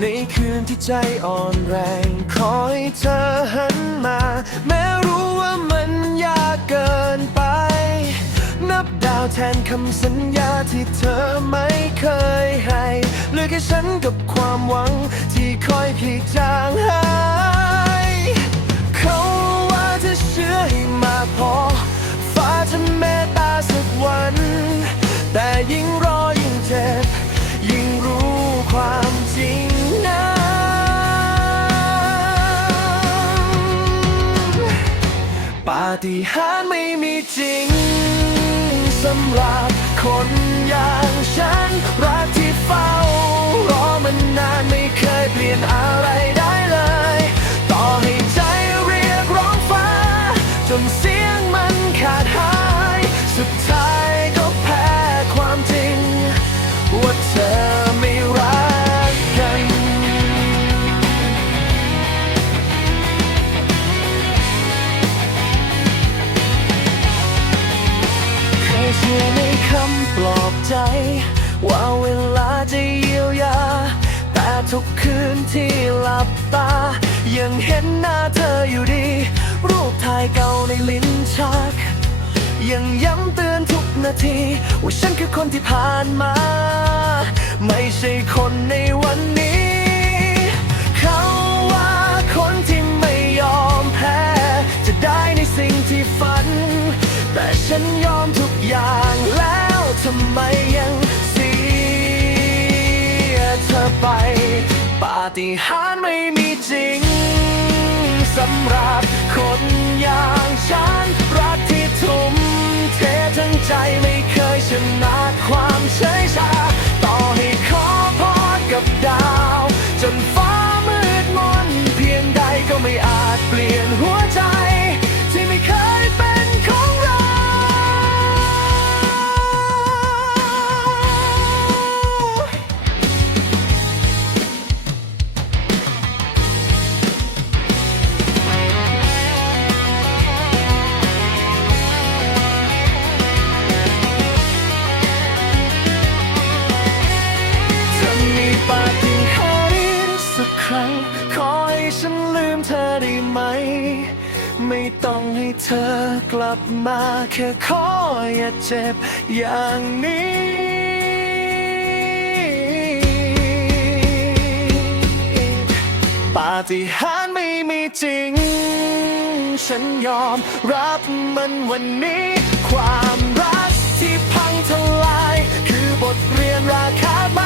ในคืนที่ใจอ่อนแรง ขอให้เธอหันมา แม้รู้ว่ามันยากเกินไป นับดาวแทนคำสัญญาที่เธอไม่เคยให้เหลือแค่ฉันกับความหวังที่คอยพลีจางห ฏิหาริย์ไม่มีจริงสำหรับคนอย่างฉัน ปลอบใจ ว่าเวลาจะเยียวยา แต่ทุกคืนที่หลับตา ยังเห็นหน้าเธออยู่ดี รูปถ่ายเก่าในลิ้นชัก ยังย้ำเตือนทุกนาที ว่าฉันคือคนที่ผ่านมา ไม่ใช่คนในวันนี้ เขาว่าคนที่ไม่ยอมแพ้ จะได้ในสิ่งที่ฝัน แต่ฉันยอมทุกอย่างแล้ว ฏิหาริย์ไม่มีจริงสำหรับคนอย่างฉัน รักที่ทุ่มเททั้งใจไม่เคยชนะความเฉยชา ต่อให้ขอพรกับดาว จนฟ้ามืดมนเพียงใดก็ไม่อาจเปลี่ยนหัวใจ ครั้ง ขอให้ฉันลืมเธอได้ไหม ไม่ต้องให้เธอกลับมา แค่ขออย่าเจ็บอย่างนี้ปาฏิหาริย์ไม่มีจริง ฉันยอมรับมันวันนี้ ความรักที่พังทลาย คือบทเรียนราคาบาง